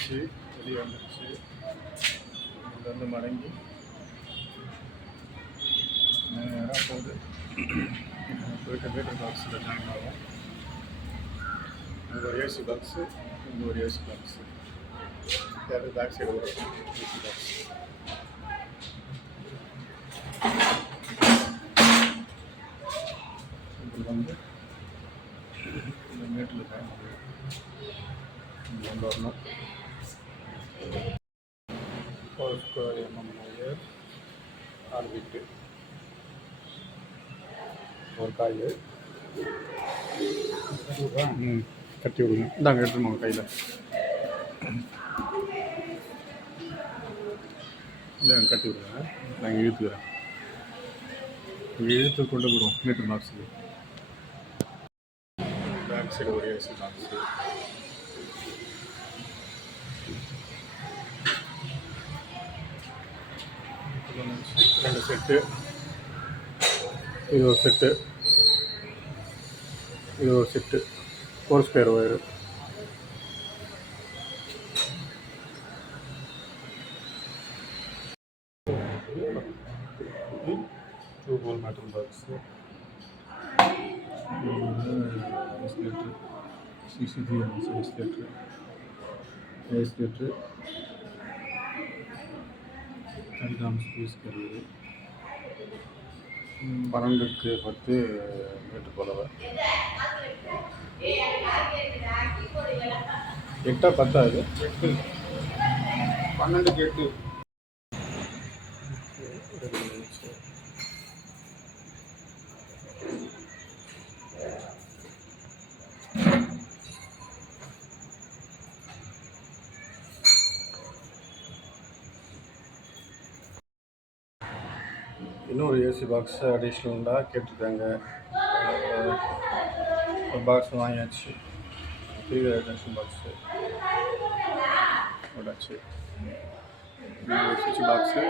வந்துடுச்சு, வெளியே வந்துடுச்சு. இதில் மடங்கி நேராக போகுது. போய்ட்டு மீட்டர் பாக்ஸில் ஜாயின் ஆகும். இங்கே ஒரு ஏசி பாக்ஸு, இங்கே ஒரு ஏசி பாக்ஸு. அது பேக் சைடு ஒரு ஏசி பாக்ஸ். இதில் வந்து இந்த மீட்டரில் ஜாயின் ஆகும். இங்கே கொண்டு வரணும். 4 ஸ்கொயர் mm ஒயர் 4 பிட்டு ஒரு காய் கட்டி விடுங்க. இந்தாங்க எடுத்துருமாங்க கையில். இல்லை கட்டி விடுங்க, நாங்கள் இழுத்துக்கிறேன். இங்கே இழுத்து கொண்டு போயிடுவோம் மீட்டர் பாக்ஸுக்கு. பேக் சைடு ஒரு ஏசி பாக்ஸு. ரெண்டு செட்டு, இது ஒரு செட்டு, இது ஒரு செட்டு. 4 square wire. டூ போல் மெட்டல் பாக்ஸு. ஐஸ்லேட்ரு, CCTV ஐஸ்லேட்ரு, ஐஸ்லேட்ரு, கரிகாம் ஸ்பீஸ் கருது. 12க்கு 10 மீட்டர் போலவை. 8 10 இது 8, 12க்கு 8. இன்னொரு ஏசி பாக்ஸ் அடிஷ்னலாக கேட்டிருக்காங்க. ஒரு பாக்ஸ் வாங்கியாச்சு. 3 அடிஷன் பாக்ஸு போட்டாச்சு. சுவிட்ச் பாக்ஸு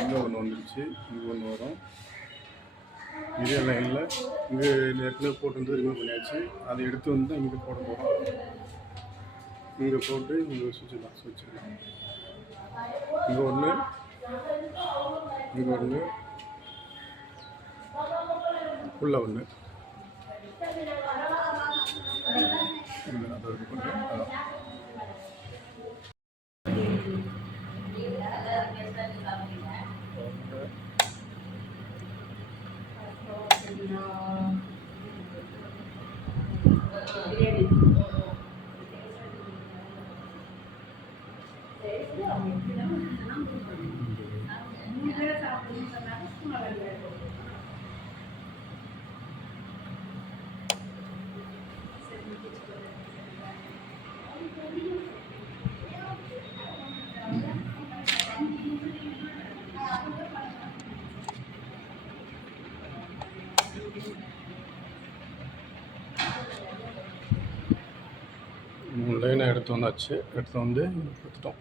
இங்கே ஒன்று வந்துடுச்சு, இங்கே ஒன்று வரும். இது எல்லாம் இல்லை, இங்கே ஏற்கனவே போட்டு ரிமூவ் பண்ணியாச்சு. அதை எடுத்து வந்து இங்கே போட போகிறோம். இங்கே போட்டு இங்கே சுவிட்ச் பாக்ஸ் வச்சுருக்கோம். இங்கே ஒன்று, இங்கே ஒன்று, உள்ள ஒன்று. அதை அதான் லைனாக எடுத்து வந்தாச்சு. எடுத்து வந்து கொடுத்துட்டோம்.